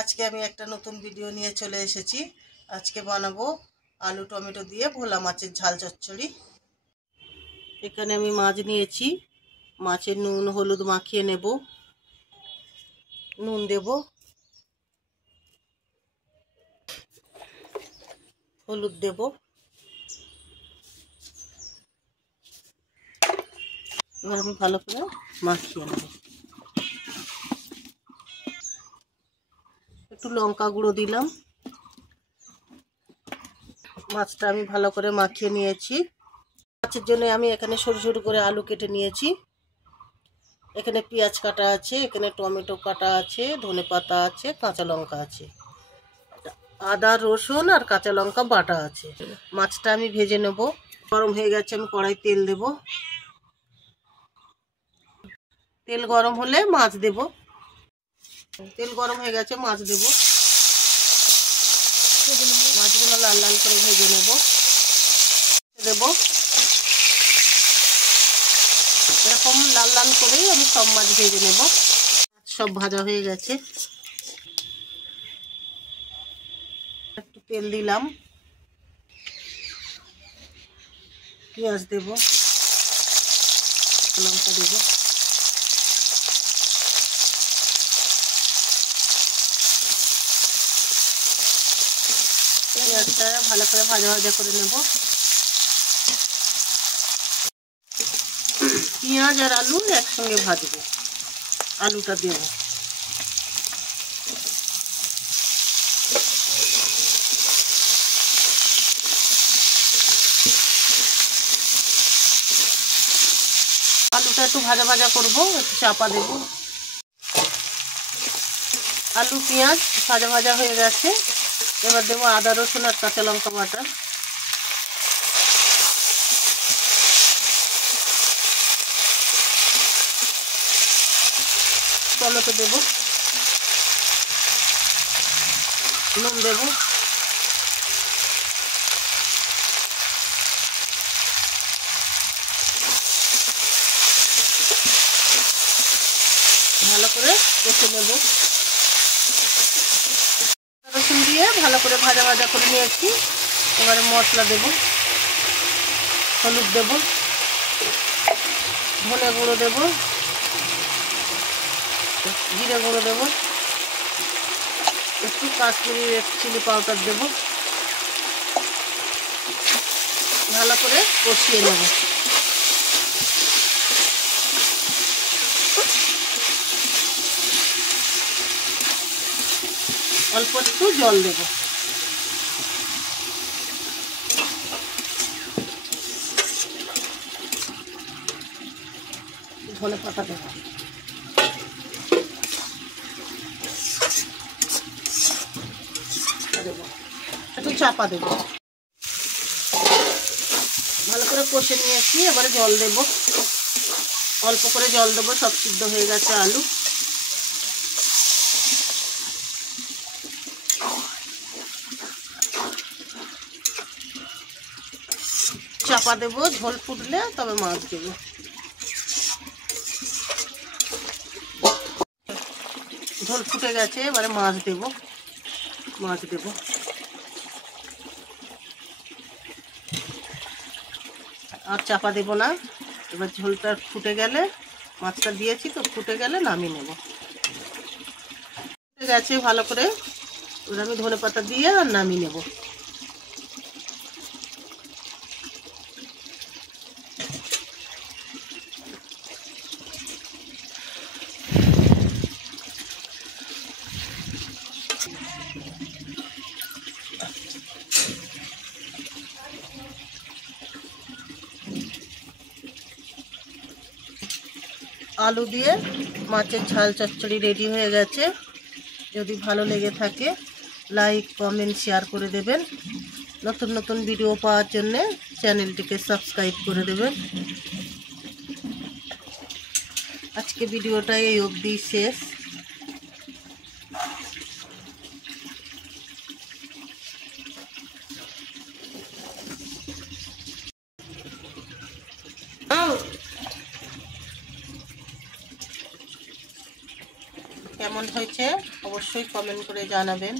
আজকে আমি একটা নতুন ভিডিও নিয়ে চলে এসেছি। আজকে বানাবো আলু টমেটো দিয়ে ভোলা মাছের ঝাল চচ্চড়ি। এখানে আমি মাছ নিয়েছি, মাছের নুন হলুদ মাখিয়ে নেব। নুন দেব, হলুদ দেব, এবার আমি ভালো করে মাখিয়ে নেব। একটু লঙ্কা গুঁড়ো দিলাম। মাছটা আমি ভালো করে মাখিয়ে নিয়েছি। মাছের জন্য আমি এখানে সরু সরু করে আলু কেটে নিয়েছি। এখানে পেঁয়াজ কাটা আছে, এখানে টমেটো কাটা আছে, ধনেপাতা আছে, কাঁচা লঙ্কা আছে, আদা রসুন আর কাঁচা লঙ্কা বাটা আছে। মাছটা আমি ভেজে নেব। গরম হয়ে গেছে, আমি কড়াই তেল দেব। তেল গরম হলে মাছ দেব। তেল গরম হয়ে গেছে, মাছ দেব। মাছগুলো লাল লাল করে ভেজে নেব। দেব এরকম লাল লাল করেই আমি সব মাছ ভেজে নেব। সব ভাজা হয়ে গেছে। একটু তেল দিলাম, পেঁয়াজ দেব, লঙ্কা দেব, পেঁয়াজটা ভালো করে ভাজা ভাজা করে নেব। পেঁয়াজ আর আলু একসঙ্গে ভাজবো। আলুটা দেব, আলুটা একটু ভাজা ভাজা করবো। একটু চাপা দেব। আলু পেঁয়াজ ভাজা ভাজা হয়ে গেছে। এবার দেবো আদা রসুন আর কাঁচা লঙ্কা বাটা। টমেটো দেব, নুন দেব, ভালো করে কষে নেব। রসুন দিয়ে ভালো করে ভাজা ভাজা করে নিয়েছি। এবারে মশলা দেব, হলুদ দেব, ধনে গুঁড়ো দেব, জিরে গুঁড়ো দেব, একটু কাশ্মীরি রেড চিলি পাউডার দেব। ভালো করে কষিয়ে নেব। অল্প একটু জল দেব। ধনে পাতা দেব, একটু চাপা দেব। ভালো করে কষে নিয়েছি। এবারে জল দেব, অল্প করে জল দেবো। সব সিদ্ধ হয়ে গেছে আলু। চাপা দেব, ঝোল ফুটলে তবে মাছ দেব। ঝোল ফুটে গেছে, এবারে মাছ দেব। মাছ দেব, আর চাপা দেব না। এবার ঝোলটা ফুটে গেলে, মাছটা দিয়েছি তো, ফুটে গেলে নামিয়ে নেব। ফুটে গেছে ভালো করে। এবার আমি ধনেপাতা দিয়ে আর নামিয়ে নেব। আলু দিয়ে মাছের ঝাল চচ্চড়ি রেডি হয়ে গেছে। যদি ভালো লেগে থাকে লাইক কমেন্ট শেয়ার করে দেবেন। নতুন নতুন ভিডিও পাওয়ার জন্য চ্যানেলটিকে সাবস্ক্রাইব করে দেবেন। আজকে ভিডিওটা এই অবধি শেষ। কেমন কেমন হয়েছে অবশ্যই কমেন্ট করে জানাবেন।